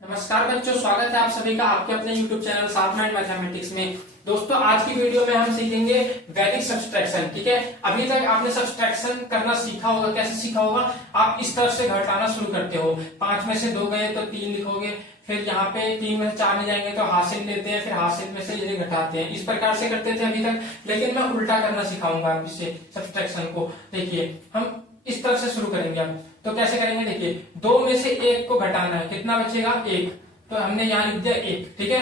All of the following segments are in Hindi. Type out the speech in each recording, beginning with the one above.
नमस्कार बच्चों, स्वागत है आप सभी का आपके अपने YouTube चैनल साथ माइंड मैथमेटिक्स में। दोस्तों, आज की वीडियो में हम सीखेंगे वैदिक सब्सट्रैक्शन। ठीक है, अभी तक आपने सब्सट्रैक्शन करना सीखा होगा। कैसे सीखा होगा? आप इस तरह से घटाना शुरू करते हो। 5 में से 2 गए तो 3 लिखोगे, फिर यहाँ पे 3 में से 4 में जाएंगे तो हासिल लेते हैं, फिर हासिल में से ये घटाते हैं। इस प्रकार से करते थे अभी तक, लेकिन मैं उल्टा करना सिखाऊंगा इससे सब्सट्रैक्शन को। देखिए, हम इस तरह से शुरू करेंगे। अब तो कैसे करेंगे? देखिए, 2 में से 1 को घटाना है। कितना बचेगा? 1। तो हमने यहाँ लिख दिया 1। ठीक है,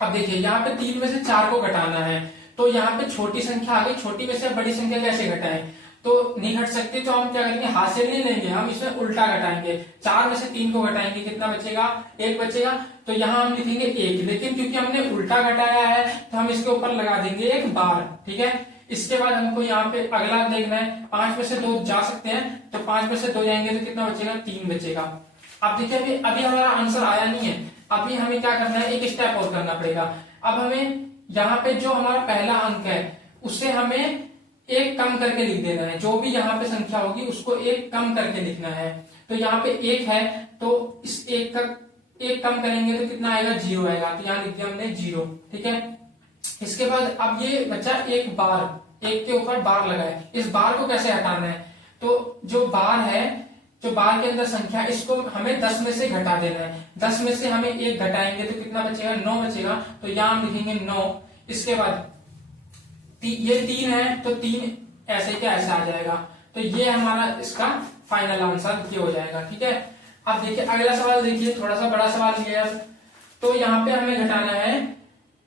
अब देखिए यहाँ पे 3 में से 4 को घटाना है, तो यहाँ पे छोटी संख्या आ गई। छोटी में से बड़ी संख्या कैसे घटाएं? तो नहीं घट सकती, तो हम क्या करेंगे? हासिल नहीं लेंगे, हम इसमें उल्टा घटाएंगे। 4 में से 3 को घटाएंगे, कितना बचेगा? 1 बचेगा। तो यहाँ हम लिखेंगे 1, लेकिन क्योंकि हमने उल्टा घटाया है तो हम इसके ऊपर लगा देंगे एक बार। ठीक है, इसके बाद हमको यहाँ पे अगला देखना है। 5 में से 2 जा सकते हैं, तो 5 में से 2 जाएंगे तो कितना बचेगा? 3 बचेगा। अब देखिए, अभी हमारा आंसर आया नहीं है। अभी हमें क्या करना है? एक स्टेप और करना पड़ेगा। अब हमें यहाँ पे जो हमारा पहला अंक है उससे हमें एक कम करके लिख देना है। जो भी यहाँ पे संख्या होगी उसको एक कम करके लिखना है। तो यहाँ पे 1 है, तो इस 1 का एक कम करेंगे तो कितना आएगा? 0 आएगा। तो यहाँ लिख दिया हमने 0। ठीक है, इसके बाद अब ये बचा एक बार। एक के ऊपर बार लगा है, इस बार को कैसे हटाना है? तो जो बार है, जो बार के अंदर संख्या, इसको हमें 10 में से घटा देना है। 10 में से हमें 1 घटाएंगे तो कितना बचेगा? 9 बचेगा। तो यहाँ हम लिखेंगे 9। इसके बाद ये 3 है, तो 3 ऐसे क्या ऐसे आ जाएगा। तो ये हमारा इसका फाइनल आंसर ये हो जाएगा। ठीक है, अब देखिए अगला सवाल। देखिए, थोड़ा सा बड़ा सवाल ये है। तो यहाँ पे हमें घटाना है।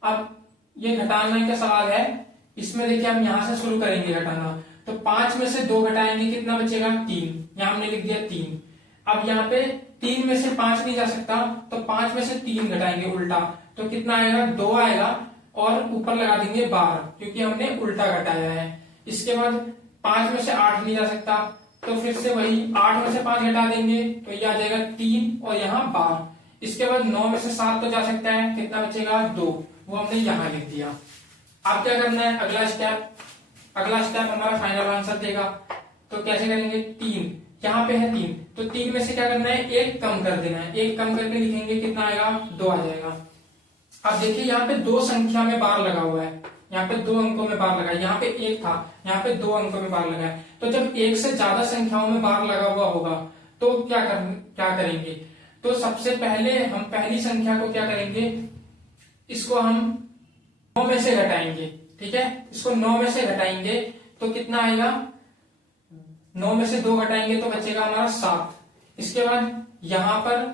अब ये घटाने का सवाल है, इसमें देखिए हम यहां से शुरू करेंगे घटाना। तो 5 में से 2 घटाएंगे, कितना बचेगा? 3। यहां हमने लिख दिया 3। अब यहाँ पे 3 में से 5 नहीं जा सकता, तो 5 में से 3 घटाएंगे उल्टा, तो कितना आएगा? 2 आएगा। और ऊपर लगा देंगे 12, क्योंकि हमने उल्टा घटाया है। इसके बाद 5 में से 8 नहीं जा सकता, तो फिर से वही 8 में से 5 घटा देंगे, तो ये आ जाएगा 3 और यहाँ 12। इसके बाद 9 में से 7 तो जा सकता है, कितना बचेगा? 2। वो हमने यहाँ लिख दिया। अब क्या करना है? अगला स्टेप हमारा फाइनल आंसर देगा। तो कैसे करेंगे? 3 यहाँ पे है 3, तो 3 में से क्या करना है? 1 कम कर देना है। 1 कम करके लिखेंगे, कितना आएगा? 2 आ जाएगा। अब देखिए यहाँ पे 2 संख्या में बार लगा हुआ है। यहाँ पे 2 अंकों में बार लगा है। यहाँ पे 1 था, यहाँ पे 2 अंकों में बार लगा है। तो जब 1 से ज्यादा संख्याओं में बार लगा हुआ होगा तो क्या करेंगे? तो सबसे पहले हम पहली संख्या को क्या करेंगे? इसको हम 9 में से घटाएंगे। ठीक है, इसको 9 में से घटाएंगे तो कितना आएगा? 9 में से 2 घटाएंगे तो बचेगा हमारा 7। इसके बाद यहाँ पर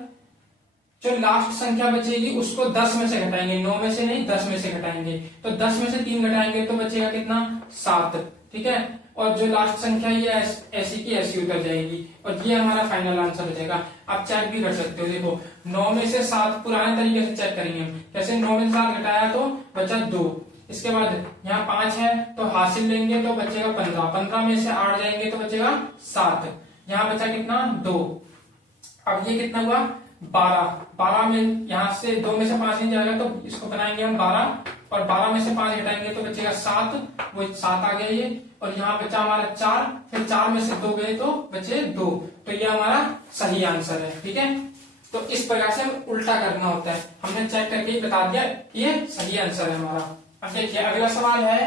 जो लास्ट संख्या बचेगी उसको 10 में से घटाएंगे। 9 में से नहीं, 10 में से घटाएंगे। तो 10 में से 3 घटाएंगे तो बचेगा कितना? 7। ठीक है, और जो लास्ट संख्या ये ऐसी की ऐसी उतर जाएगी, और ये हमारा फाइनल आंसर हो जाएगा। आप चेक भी कर सकते हो। देखो, 9 में से 7 पुराने तरीके से चेक करेंगे हम। जैसे 9 में से 7 घटाया तो बचा 2। इसके बाद यहाँ 5 है, तो हासिल लेंगे तो बचेगा 15। 15 में से 8 जाएंगे तो बचेगा 7। यहाँ बचा कितना? 2। अब ये कितना हुआ? 12। 12 में यहाँ से 2 में से 5 नहीं जाएगा, तो इसको बनाएंगे हम 12, और 12 में से 5 घटाएंगे तो बचेगा 7। वो 7 आ गया ये, और यहाँ बचा हमारा 4। फिर 4 में से 2 गए तो बचे 2। तो ये हमारा सही आंसर है। ठीक है, तो इस प्रकार से उल्टा करना होता है। हमने चेक करके बता दिया, ये सही आंसर है हमारा। अब देखिए अगला सवाल है।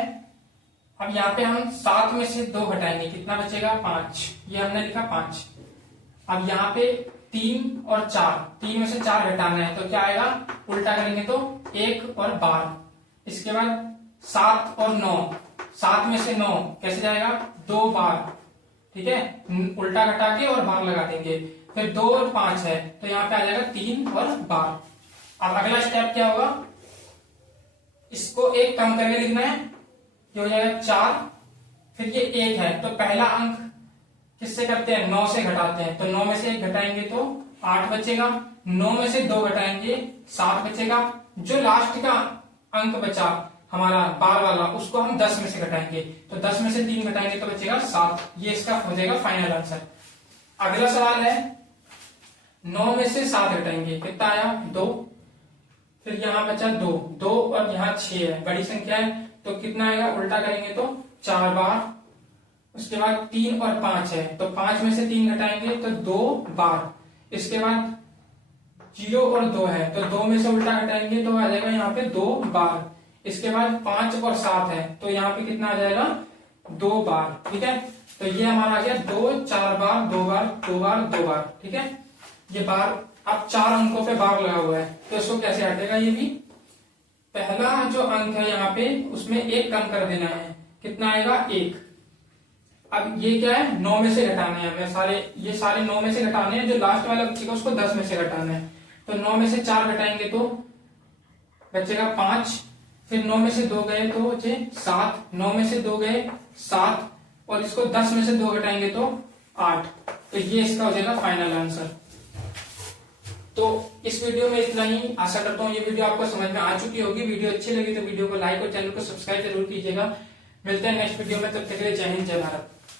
अब यहाँ पे हम 7 में से 2 घटाएंगे, कितना बचेगा? 5। ये हमने लिखा 5। अब यहाँ पे 3 और 4, 3 में से 4 घटाना है, तो क्या आएगा? उल्टा करेंगे तो 1 और 12। इसके बाद 7 और 9, 7 में से 9 कैसे जाएगा? 2 बार। ठीक है, उल्टा घटा के और बार लगा देंगे। फिर 2 और 5 है, तो यहाँ पे आ जाएगा 3 और बार। अब अगला स्टेप क्या होगा? इसको 1 कम करके लिखना है, ये हो जाएगा 4। फिर ये 1 है, तो पहला अंक किससे करते हैं? 9 से घटाते हैं। तो 9 में से 1 घटाएंगे तो 8 बचेगा। 9 में से 2 घटाएंगे 7 बचेगा। जो लास्ट का अंक बचा हमारा बार वाला, उसको हम 10 में से घटाएंगे। तो 10 में से 3 घटाएंगे तो बचेगा 7। ये इसका हो जाएगा फाइनल आंसर। अगला सवाल है, 9 में से 7 घटाएंगे, कितना आया? 2। फिर यहाँ बचा 2 और यहाँ 6 है, बड़ी संख्या है, तो कितना आएगा? उल्टा करेंगे तो 4 बार। उसके बाद 3 और 5 है, तो 5 में से 3 घटाएंगे तो 2 बार। इसके बाद 0 और 2 है तो 2 में से उल्टा घटाएंगे तो आ जाएगा यहाँ पे 2 बार। इसके बाद 5 और 7 है तो यहाँ पे कितना आ जाएगा 2 बार। ठीक है, तो ये हमारा आ गया 2 4 बार 2 बार 2 बार 2 बार। ठीक है, ये बार अब 4 अंकों पे बार लगा हुआ है तो इसको कैसे हटेगा, ये भी पहला जो अंक है यहाँ पे उसमें 1 कम कर देना है, कितना आएगा 1। अब ये क्या है 9 में से घटाने हैं हमें, ये सारे 9 में से घटाने हैं, जो लास्ट वाला बचेगा उसको 10 में से घटाना है। तो 9 में से 4 घटाएंगे तो बचेगा 5, फिर 9 में से 2 गए तो बचे 7, 9 में से 2 गए 7 और इसको 10 में से 2 घटाएंगे तो 8। तो ये इसका हो जाएगा फाइनल आंसर। तो इस वीडियो में इतना ही, आशा करता हूँ ये वीडियो आपको समझ में आ चुकी होगी। वीडियो अच्छी लगी तो वीडियो को लाइक और चैनल को सब्सक्राइब जरूर कीजिएगा। मिलते हैं नेक्स्ट वीडियो में, तब तक के लिए जय हिंद जय भारत।